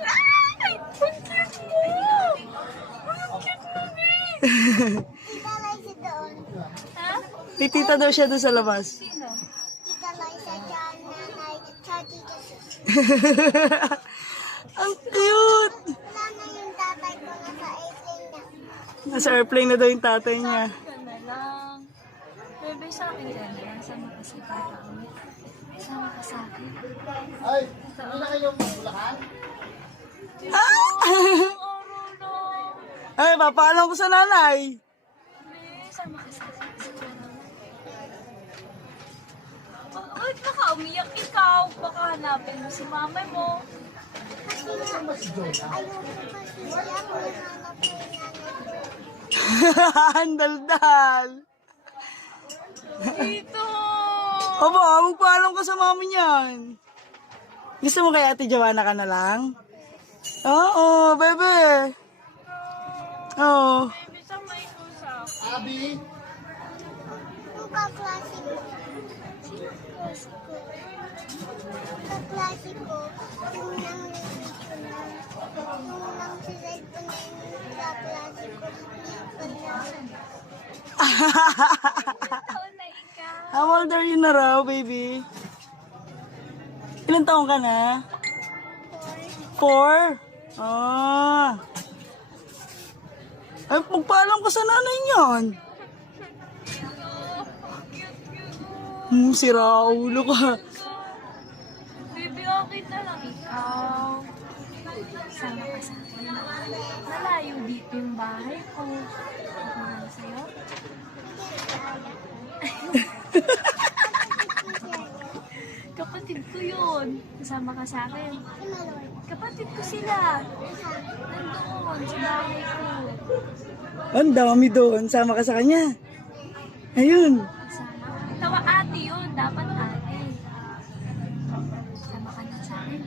Ay! Ang cute mo! Ang cute mo, babe! Tita Liza doon. Ha? May tita daw siya doon sa labas. Sino? Tita Liza, tsaka nanay, tsaka tita Sus. Ang cute! Wala na yung tatay ko nasa airplane na. Nasa airplane na daw yung tatay niya. Ka na lang. Bebe, sa akin ka na lang. Sama ka sa kami. Sama ka sa akin. Ay, ano na kayong bulakan? Ah! Araw lang. Ay, papaalam ko sa nanay. Bebe, sama ka sa akin. Ay, baka umiyak ikaw. Baka hanapin mo si mama mo. Kasi nga, ayoko kasi ako nahanap ko yung nanay ko. Ang daldal. Dito. Aba, magpaalam ka sa mami niyan. Gusto mo kay Ate Joanna ka na lang? Oo, bebe. Oo. Bebe, sama ikaw sa akin. Abi, Yung kaklase ko. Kaklase ko, yung nang nandito na. Yung nang sa cellphone na yung kaklase ko, lipat na. Taon na ikaw. How old are you na raw, baby? Ilan taong ka na? 4? Ah. Ay, magpaalam ko sa nanay niyan. Sira ulo ka. Baby, okay na lang ikaw. Sama ka sa akin. Malayo dito yung bahay ko. Ako lang sa'yo. Kapatid ko yun. Kasama ka sa akin. Kapatid ko sila. Nandoon sa bahay ko. Ang dami doon. Sama ka sa kanya. Ayun. Sama. Tawa ate yun. Dapat ate. Sama ka na sa akin.